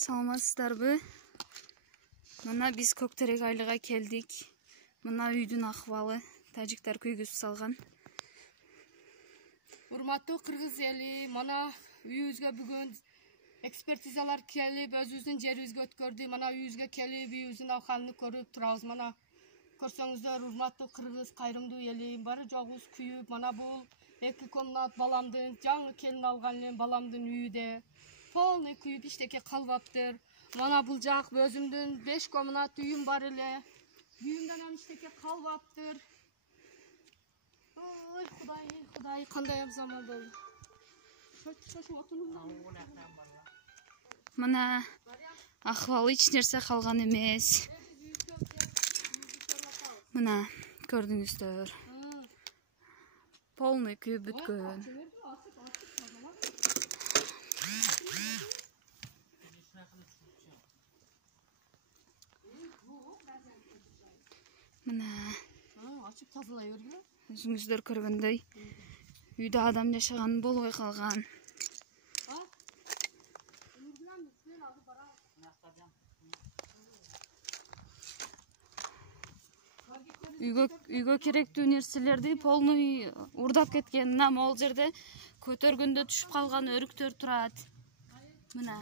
Саламатсыздарбы? Мына биз Көктерек айлыга келдик. Мына үйдүн акыбалы тажиктар күйгүзүп салган. Урматтуу кыргыз эли, мана үйүбүзгө бүгүн экспертизалар келип, өзүбүздүн жерибизге өткөрдү. Мана үйүбүзгө келип, үйүбүздүн абалын көрүп турабыз. Мана көрсөңүздөр, урматтуу кыргыз кайрымдуу эли, бары жогубуз күйүп, мана бул 2 комнат баламдын, жаңы келин алган элем баламдын үйүдө. Полный күйүп, иштеке калбаптыр. Мана бул жак өзүмдүн 5 комнат үйүм бар эле. Үйүмдөн иштеке калбаптыр. Ой, Кудай, кандай абзамал болду. Мына акыбалы эч нерсе калган эмес. Мына көрдүңүздөр. Полный күйүп бүткөн. Мына Ачып тазалай бергиле. өзүңүздөр көргөндөй үйдө адам жашаган болбой калган. Үйгө керектүү нерселерди полный урдап кеткен. Мына могул жерде көтөргөндө түшүп калган өрүктөр турат. Мына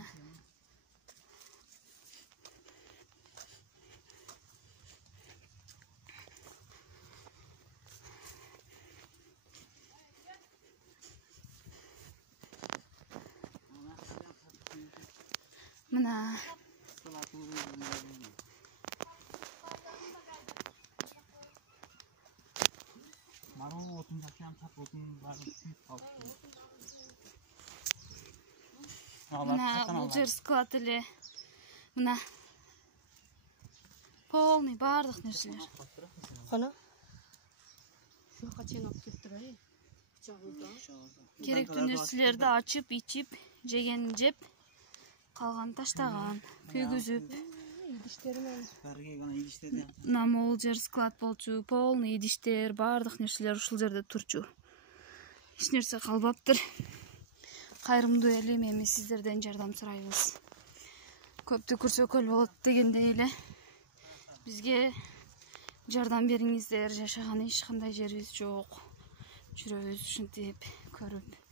бул жер склад эле. Мына полный бардык нерселер. Кана? Шуга чейин алып келиптир ай. Керектүү нерселерди ачып, ичип, жеген жеп, калган таштаган, күйгүзүп. Мына могул жер склад болчу, полный идиштер, бардык нерселер ушул жерде турчу. Эч нерсе калбаптыр. Кайрымдуу эли, эми сиздерден жардам сурайбыз. Көптү көрсөкөл болот дегендей эле бизге жардам бериңиздер. Жашаган эч кандай жерибиз жок. Жүрөбүз ушинтип көрүп.